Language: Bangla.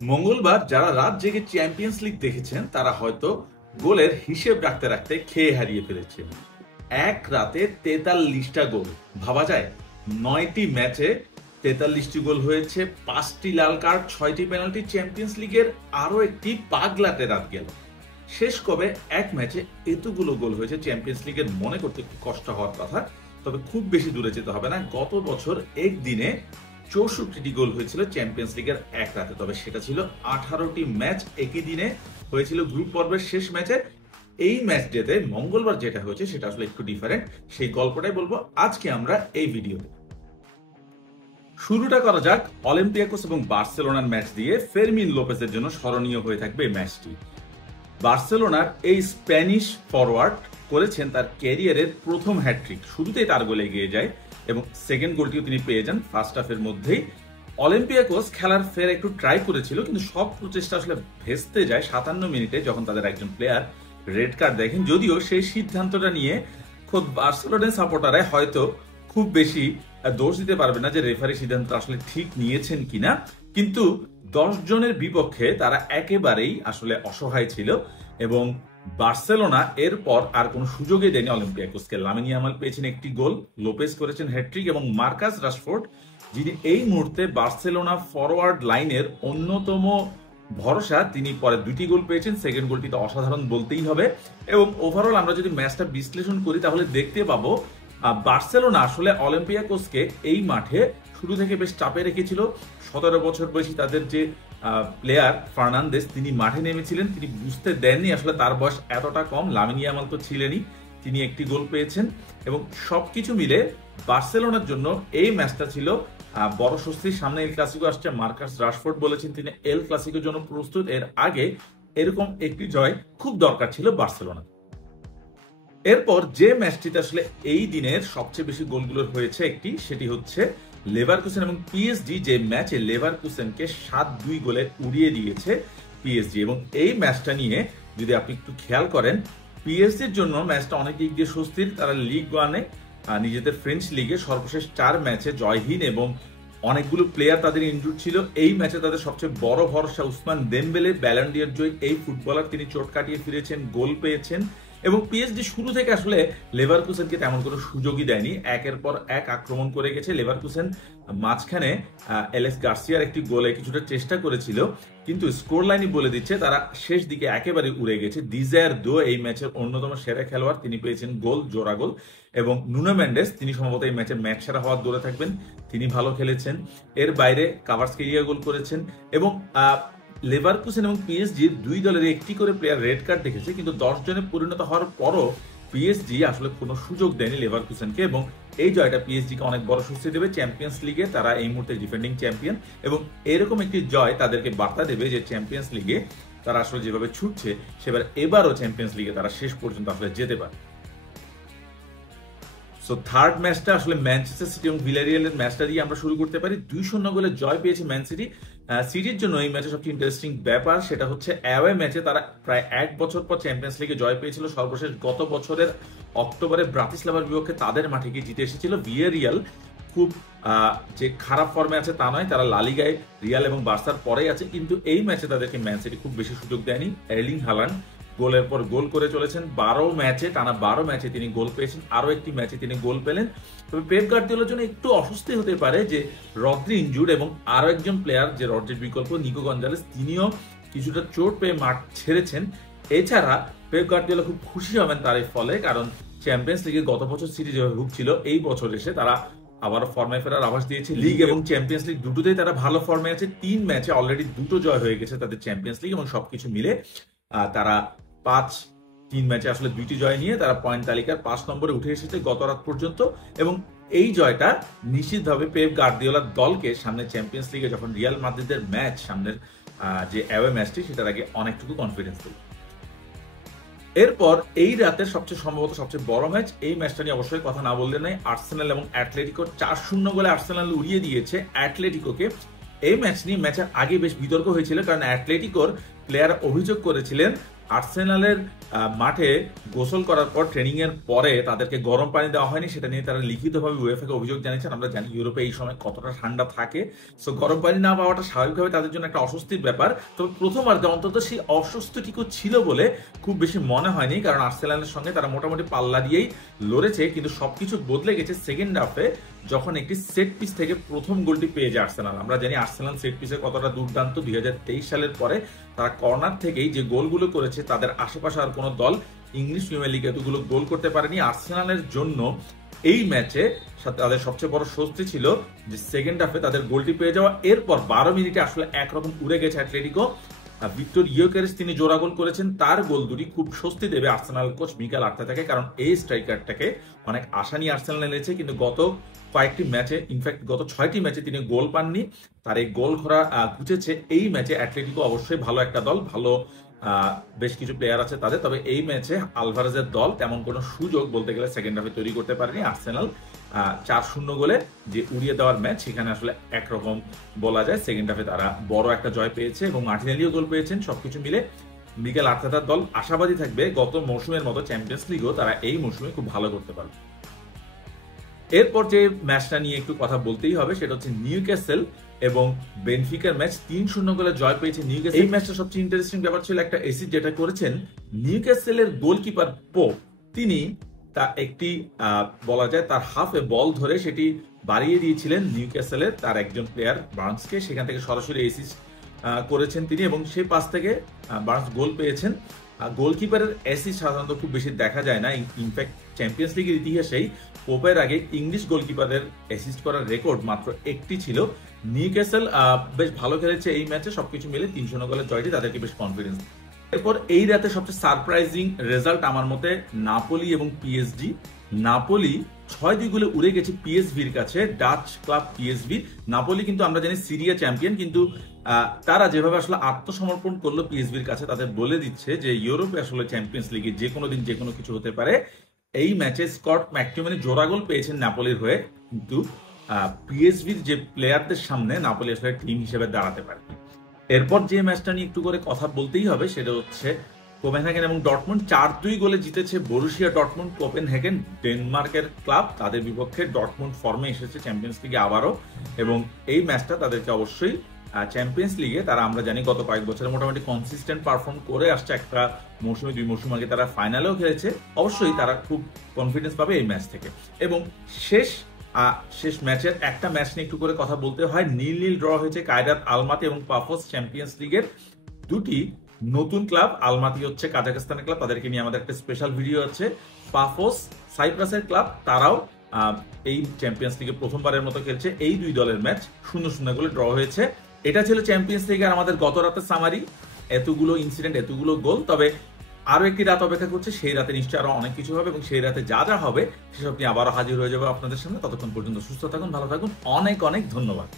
মঙ্গলবার যারা রাত জেগে চ্যাম্পিয়ন্স লিগ দেখেছেন তারা হয়তো গোলের হিসেব রাখতে রাখতে খেয়ে হারিয়ে ফেলেছেন। এক রাতে 43টা গোল, ভাবা যায়? 9টি ম্যাচে 43টি গোল হয়েছে, 5টি লাল কার্ড, 6টি পেনাল্টি। চ্যাম্পিয়ন্স লিগের আরো একটি পাগলাটে রাত গেল। শেষ কবে এক ম্যাচে এতগুলো গোল হয়েছে চ্যাম্পিয়ন্স লিগের মনে করতে একটু কষ্ট হওয়ার কথা। তবে খুব বেশি দূরে যেতে হবে না, গত বছর একদিনে 64টি গোল হয়েছিল চ্যাম্পিয়ন্স লিগের এক রাতে। তবে সেটা ছিল 18টি ম্যাচ একই দিনে হয়েছিল গ্রুপ পর্বের শেষ ম্যাচে। এই ম্যাচ ডেতে মঙ্গলবার যেটা হয়েছে সেটা আসলে একটু ডিফারেন্ট। সেই গল্পটাই বলবো আজকে আমরা এই ভিডিওতে। শুরুটা করা যাক অলিম্পিয়াকোস এবং বার্সেলোনার ম্যাচ দিয়ে। ফেরমিন লোপেজের জন্য স্মরণীয় হয়ে থাকবে এই ম্যাচটি। বার্সেলোনার এই স্প্যানিশ ফরওয়ার্ড করেছেন তার ক্যারিয়ারের প্রথম হ্যাটট্রিক। শুরুতেই তার গোলে এগিয়ে যায় এবং সেকেন্ড গোলটিও তিনি পেয়ে যান ফার্স্ট হাফের মধ্যেই। অলিম্পিয়াকোস খেলার ফের একটু ট্রাই করেছিল, কিন্তু সব প্রচেষ্টা আসলে ভেস্তে যায় 57 মিনিটে যখন তাদের একজন প্লেয়ার রেড কার্ড দেখেন। যদিও সেই সিদ্ধান্তটা নিয়ে খোদ বার্সেলোনার সাপোর্টাররা হয়তো খুব বেশি দোষ দিতে পারবে না যে রেফারি সিদ্ধান্ত আসলে ঠিক নিয়েছেন কিনা, কিন্তু 10 জনের বিপক্ষে তারা একেবারেই আসলে অসহায় ছিল এবং বার্সেলোনা এরপর আর কোনো সুযোগই দেয়নি অলিম্পিয়াকোসকে। লামিন ইয়ামাল পেয়েছেন একটি গোল, লোপেজ করেছেন হ্যাটট্রিক এবং মার্কাস রাশফোর্ড, যিনি এই মুহূর্তে বার্সেলোনা ফরওয়ার্ড লাইনের অন্যতম ভরসা, তিনি পরে 2টি গোল পেয়েছেন। সেকেন্ড গোলটি তো অসাধারণ বলতেই হবে। এবং ওভারঅল আমরা যদি ম্যাচটা বিশ্লেষণ করি তাহলে দেখতে পাবো বার্সেলোনা আসলে অলিম্পিয়াকোসকে এই মাঠে শুরু থেকে বেশ চাপে রেখেছিল। 17 বছর বয়সী তাদের যে প্লেয়ার ফার্নান্দেস, তিনি মাঠে নেমেছিলেন, তিনি বুঝতে দেননি আসলে তার বয়স এতটা কম। লামিন ইয়ামাল তো ছিলেনই, তিনি একটি গোল পেয়েছেন এবং সবকিছু মিলে বার্সেলোনার জন্য এই ম্যাচটা ছিল বড় স্বস্তির। সামনে এল ক্লাসিকো আসছে, মার্কাস রাশফোর্ড বলেছেন তিনি এল ক্লাসিকোর জন্য প্রস্তুত। এর আগে এরকম একটি জয় খুব দরকার ছিল বার্সেলোনা। এরপর যে ম্যাচটিতে আসলে এই দিনের সবচেয়ে বেশি গোলগুলো হয়েছে একটি, সেটি হচ্ছে লেভারকুসেন এবং পিএসজি, যে ম্যাচে লেভারকুসেনকে 7-2 গোলে উড়িয়ে দিয়েছে পিএসজি। এবং এই ম্যাচটা নিয়ে যদি আপনি একটু খেয়াল করেন, পিএসজির জন্য ম্যাচটা অনেক দিক দিয়ে স্বস্তির। তারা লিগ ওয়ানে নিজেদের ফ্রেঞ্চ লিগে সর্বশেষ 4 ম্যাচে জয়হীন এবং অনেকগুলো প্লেয়ার তাদের ইনজুর ছিল। এই ম্যাচে তাদের সবচেয়ে বড় ভরসা উসমান দেমবেলে, ব্যালন ডি'অর জয়ী এই ফুটবলার, তিনি চোট কাটিয়ে ফিরেছেন, গোল পেয়েছেন। এবং পিএসজি শুরু থেকে আসলে লেভারকুসেনকে তেমন কোনো সুযোগই দেয়নি, একের পর এক আক্রমণ করে গেছে। লেভারকুসেন মাঝখানে এলেক্স গার্সিয়ার একটি গোলে কিছুটা চেষ্টা করেছিল, কিন্তু স্কোর লাইনই বলে দিচ্ছে তারা শেষ দিকে একেবারে উড়ে গেছে। ডিজায়ার দো এই ম্যাচের অন্যতম সেরা খেলোয়াড়, তিনি পেয়েছেন গোল, জোড়া গোল। এবং নুনো মেন্ডেস, তিনি সম্ভবত এই ম্যাচে ম্যাচ সেরা হওয়ার দৌড়ে থাকবেন, তিনি ভালো খেলেছেন। এর বাইরে কাভার্সকেলিয়া গোল করেছেন। এবং লেভারকুসেন এবং পিএসজি দুই দলের একটি করে প্লেয়ার রেড কার্ড দেখেছে, কিন্তু 10 জনে পরিণত হওয়ার পরও পিএসজি আসলে কোনো সুযোগ দেয়নি লেভারকুসেনকে। এবং এই জয়টা পিএসজিকে অনেক বড় স্বস্তি দেবে। চ্যাম্পিয়ন্স লিগে তারা এই মুহূর্তে ডিফেন্ডিং চ্যাম্পিয়ন এবং এরকম একটি জয় তাদেরকে বার্তা দেবে যে চ্যাম্পিয়ন্স লিগে তারা আসলে যেভাবে ছুটছে সেবার এবারও চ্যাম্পিয়ন্স লিগে তারা শেষ পর্যন্ত আসলে যেতে পারে। সো থার্ড ম্যাচটা আসলে ম্যানচেস্টার সিটি এবং ভিলারিয়ালের ম্যাচটা দিয়ে আমরা শুরু করতে পারি। 2-0 গোলে জয় পেয়েছে ম্যান সিটি। সিটির জন্য এই ম্যাচে সবচেয়ে ইন্টারেস্টিং ব্যাপার সেটা হচ্ছে অ্যাওয়ে ম্যাচে তারা প্রায় 1 বছর পর চ্যাম্পিয়ন্স লিগে জয় পেয়েছিল। সর্বশেষ গত বছরের অক্টোবরে ব্রাতিসলাভার বিপক্ষে তাদের মাঠে গিয়ে জিতে এসেছিল। ভিয়ারিয়াল খুব যে খারাপ ফর্মে আছে তা নয়, তারা লা লিগায় রিয়াল এবং বার্সার পরেই আছে, কিন্তু এই ম্যাচে তাদেরকে ম্যান সিটি খুব বেশি সুযোগ দেয়নি। এর্লিং হালান্ড গোলের পর গোল করে চলেছেন। 12 ম্যাচে টানা 12 ম্যাচে তিনি গোল পেয়েছেন, আরো একটি ম্যাচে তিনি গোল পেলেন। তবে পেপ গার্দিওলার জন্য একটু অস্বস্তি হতে পারে যে রদ্রি ইনজুর্ড এবং আরো একজন প্লেয়ার যে রদ্রির বিকল্প নিকো গঞ্জালেস, তিনিও কিছুটা চোট পেয়ে মাঠ ছেড়েছেন। এছাড়া পেপ গার্দিওলা খুব খুশি হবেন তার এই ফলে, কারণ চ্যাম্পিয়ন্স লিগে গত বছর সিটি যেভাবে ভুগছিল, এই বছর এসে তারা আবার ফর্মে ফেরার আভাস দিয়েছে। লিগ এবং চ্যাম্পিয়ন্স লিগ দুটোতেই তারা ভালো ফর্মে আছে। 3 ম্যাচে অলরেডি 2টো জয় হয়ে গেছে তাদের চ্যাম্পিয়ন্স লিগ এবং সবকিছু মিলে তারা 3 ম্যাচে আসলে 2টি জয় নিয়ে তারা পয়েন্ট তালিকার 5 নম্বরে উঠে এসেছে গত রাত পর্যন্ত। এবং এই জয়টা নিশ্চিতভাবে পেপ গার্দিওলার দলকে সামনে চ্যাম্পিয়ন্স লিগে যখন রিয়াল মাদ্রিদের ম্যাচ, সামনের যে অ্যাওয়ে ম্যাচটি, সেটার আগে অনেকটুকু কনফিডেন্স দেবে। এরপর এই রাতের সবচেয়ে সম্ভবত সবচেয়ে বড় ম্যাচ, এই ম্যাচটা নিয়ে অবশ্যই কথা না বললে নাই। আর্সেনাল এবং অ্যাটলেটিকো 4-0 গোলে আর্সেনাল উড়িয়ে দিয়েছে অ্যাটলেটিকোকে। এই ম্যাচ নিয়ে ম্যাচের আগে বেশ বিতর্ক হয়েছিল, কারণ অ্যাটলেটিকোর প্লেয়ার অভিযোগ করেছিলেন আর্সেনালের মাঠে গোসল করার পর ট্রেনিং এর পরে তাদেরকে গরম পানি দেওয়া হয়নি, সেটা নিয়ে তারা লিখিতভাবে উয়েফাকে অভিযোগ জানিয়েছেন। আমরা জানি ইউরোপে এই সময় কতটা ঠান্ডা থাকে, সো গরম পানি না পাওয়াটা স্বাভাবিকভাবে তাদের জন্য একটা অস্বস্তির ব্যাপার। তবে প্রথমার্ধে অন্তত সেই অস্বস্তিটুকু ছিল বলে খুব বেশি মনে হয়নি, কারণ আর্সেনালের সঙ্গে তারা মোটামুটি পাল্লা দিয়েই লড়েছে। কিন্তু সবকিছু বদলে গেছে সেকেন্ড হাফে, যখন একটি সেট পিস থেকে প্রথম গোলটি পেয়ে যায় আর্সেনাল। আমরা জানি আর্সেনাল সেট পিসে কতটা দুর্দান্ত। 2023 সালের পরে তারা কর্নার থেকেই যে গোলগুলো করেছে, তাদের আশেপাশে আর কোনো দল ইংলিশ প্রিমিয়ার লিগে এতগুলো গোল করতে পারেনি। আর্সেনালের জন্য এই ম্যাচে তাদের সবচেয়ে বড় স্বস্তি ছিল যে সেকেন্ড হাফে তাদের গোলটি পেয়ে যাওয়া। এরপর 12 মিনিটে আসলে একরকম উড়ে গেছে অ্যাটলেটিকো। ভিক্টর ইয়োকেরেস তিনি জোড়া গোল করেছেন, তার গোল দুটি খুব স্বস্তি দেবে আর্সেনাল কোচ মিকেল আর্তেতাকে, কারণ এই স্ট্রাইকারটাকে অনেক আশা নিয়ে আর্সেনাল এনেছে, কিন্তু গত কয়েকটি ম্যাচে, ইনফ্যাক্ট গত 6টি ম্যাচে তিনি গোল পাননি। তার এই গোল খরা ঘুচেছে এই ম্যাচে। অ্যাটলেটিকো অবশ্যই ভালো একটা দল, ভালো বেশ কিছু প্লেয়ার আছে তাদের, তবে এই ম্যাচে আলভারেজের দল তেমন কোনো সুযোগ বলতে গেলে সেকেন্ড হাফে তৈরি করতে পারেনি। আর্সেনাল 4-0 গোলে যে উড়িয়ে দেওয়ার ম্যাচ, সেখানে আসলে একরকম বলা যায় সেকেন্ড হাফে তারা বড় একটা জয় পেয়েছে এবং মার্টিনেলিও গোল পেয়েছেন। সবকিছু মিলে মিকেল আর্তেতার দল আশাবাদী থাকবে গত মৌসুমের মতো চ্যাম্পিয়ন্স লিগও তারা এই মৌসুমে খুব ভালো করতে পারবে। এরপর যে ম্যাচটা নিয়ে একটু কথা বলতেই হবে সেটা হচ্ছে নিউক্যাসল এবং বেনফিকার ম্যাচ। 3-0 গোলে জয় পেয়েছে নিউক্যাসল। এই ম্যাচটা সবচেয়ে ইন্টারেস্টিং ব্যাপার ছিল একটা এসিড যেটা করেছেন নিউক্যাসলের গোলকিপার পোপ। তিনি তা একটি বলা যায় তার হাফে বল ধরে সেটি বাড়িয়ে দিয়েছিলেন নিউক্যাসলের তার একজন প্লেয়ার বার্নসকে, সেখান থেকে সরাসরি অ্যাসিস্ট করেছেন তিনি এবং সেই পাস থেকে বার্নস গোল পেয়েছেন। গোলকিপারের অ্যাসিস্ট সাধারণত খুব বেশি দেখা যায় না, ইনফ্যাক্ট চ্যাম্পিয়ন্স লিগের ইতিহাসেই পোপের আগে ইংলিশ গোলকিপারের অ্যাসিস্ট করার রেকর্ড মাত্র একটি ছিল। নিউক্যাসল বেশ ভালো খেলেছে এই ম্যাচে, সবকিছু মিলে 3-0 গোলের জয়টি তাদেরকে বেশ কনফিডেন্স। এরপর এই রাতে সবচেয়ে সারপ্রাইজিং রেজাল্ট আমার মতে নাপোলি এবং পিএসজি। নাপোলি 6-2 গোলে উড়ে গেছে পিএসভির কাছে, ডাচ ক্লাব পিএসভি। নাপোলি কিন্তু আমরা জানি সিরিয়া চ্যাম্পিয়ন, কিন্তু তারা যেভাবে আসলে আত্মসমর্পণ করলো পিএসভির কাছে, তাদের বলে দিচ্ছে যে ইউরোপে আসলে চ্যাম্পিয়ন্স লিগে যে কোনো দিন যে কোনো কিছু হতে পারে। এই ম্যাচে স্কট ম্যাকটিওমিনি জোড়া গোল পেয়েছেন নাপোলির হয়ে, কিন্তু পিএসভির যে প্লেয়ারদের সামনে নাপোলি আসলে টিম হিসেবে দাঁড়াতে পারে। এরপর যে ম্যাচটা নিয়ে একটু করে কথা বলতেই হবে সেটা হচ্ছে কোপেনহেগেন এবং ডর্টমুন্ড। 4-2 গোলে জিতেছে বরুসিয়া ডর্টমুন্ড। কোপেনহেগেন ডেনমার্কের ক্লাব, তাদের বিপক্ষে ডর্টমুন্ড ফর্মে এসেছে চ্যাম্পিয়ন্স লিগে আবারও, এবং এই ম্যাচটা তাদেরকে অবশ্যই চ্যাম্পিয়ন্স লিগে তারা আমরা জানি গত কয়েক বছরে মোটামুটি কনসিস্টেন্ট পারফর্ম করে আসছে। একটা মৌসুমে 2 মৌসুম আগে তারা ফাইনালেও খেলেছে, অবশ্যই তারা খুব কনফিডেন্স পাবে এই ম্যাচ থেকে। এবং শেষ ম্যাচের একটা ম্যাচ নিয়ে একটু করে কথা বলতে হয়। 0-0 ড্র হয়েছে কায়রাত আলমাতি এবং পাফোস, চ্যাম্পিয়ন্স লিগের দুটি নতুন ক্লাব। আলমাতি হচ্ছে কাজাখস্তানের ক্লাব, তাদেরকে নিয়ে আমাদের একটা স্পেশাল ভিডিও আছে। পাফোস সাইপ্রাসের ক্লাব, তারাও এই চ্যাম্পিয়ন্স লিগে প্রথমবারের মতো খেলছে। এই দুই দলের ম্যাচ 0-0 গোলে ড্র হয়েছে। এটা ছিল চ্যাম্পিয়ন্স লিগের আমাদের গত রাতের সামারি। এতগুলো ইনসিডেন্ট, এতগুলো গোল, তবে আরো একটি রাত অপেক্ষা করছে। সেই রাতে নিশ্চয়ই আরো অনেক কিছু হবে এবং সেই রাতে যা যা হবে সেসব নিয়ে আবারও হাজির হয়ে যাবে আপনাদের সামনে। ততক্ষণ পর্যন্ত সুস্থ থাকুন, ভালো থাকুন, অনেক অনেক ধন্যবাদ।